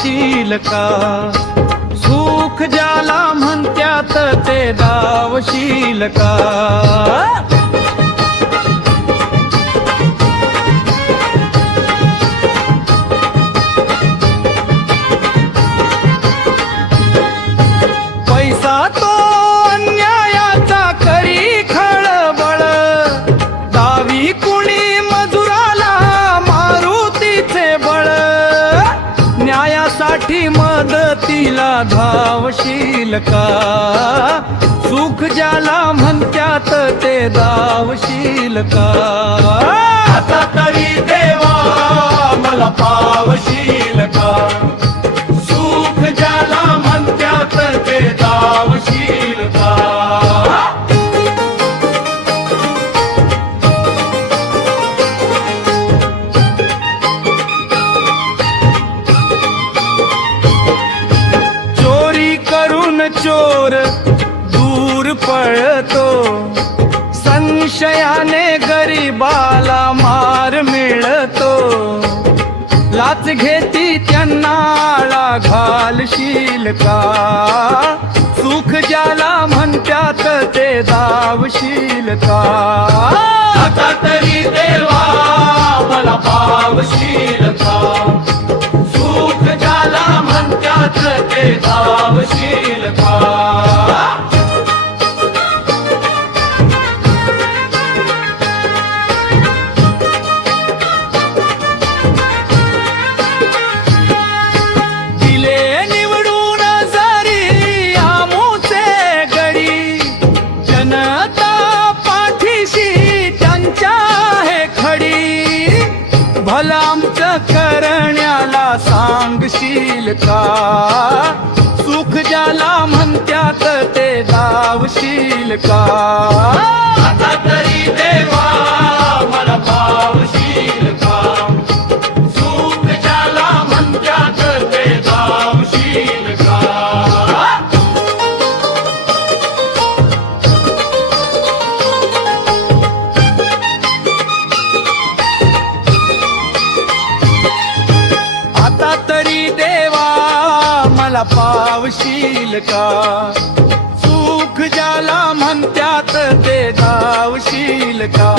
दावशील का? सुख ज्याला म्हणत्यात ते दावशील का? पैसा तो अन्यायाचा करी खळबळ, दावी कुणी मजुराला मारुतीचे बळ. न्यायासाठी मदतीला धावशील का? सुख ज्याला म्हणत्यात ते दावशील का? आता तरी देवा मला पावशील का? सुख ज्याला म्हणत्यात ते दावशील का? चोरी करून चोर दूर पळतो, संशयाने गरीबाला मार मिळतो. लाच घेती त्यांना आळा घालशील का? सुख ज्याला म्हणत्यात ते दावशील का? आता तरी देवा मला पावशील का? सुख ज्याला म्हणत्यात ते दावशील का? भला आमचं करण्याला सांगशील का? सुख ज्याला म्हणत्यात ते दावशील का? आता तरी देवा मला पावशील का? सुख ज्याला म्हणत्यात ते दावशील का? आता तरी देवा मला पावशील का? सुख ज्याला म्हणत्यात ते दावशील का?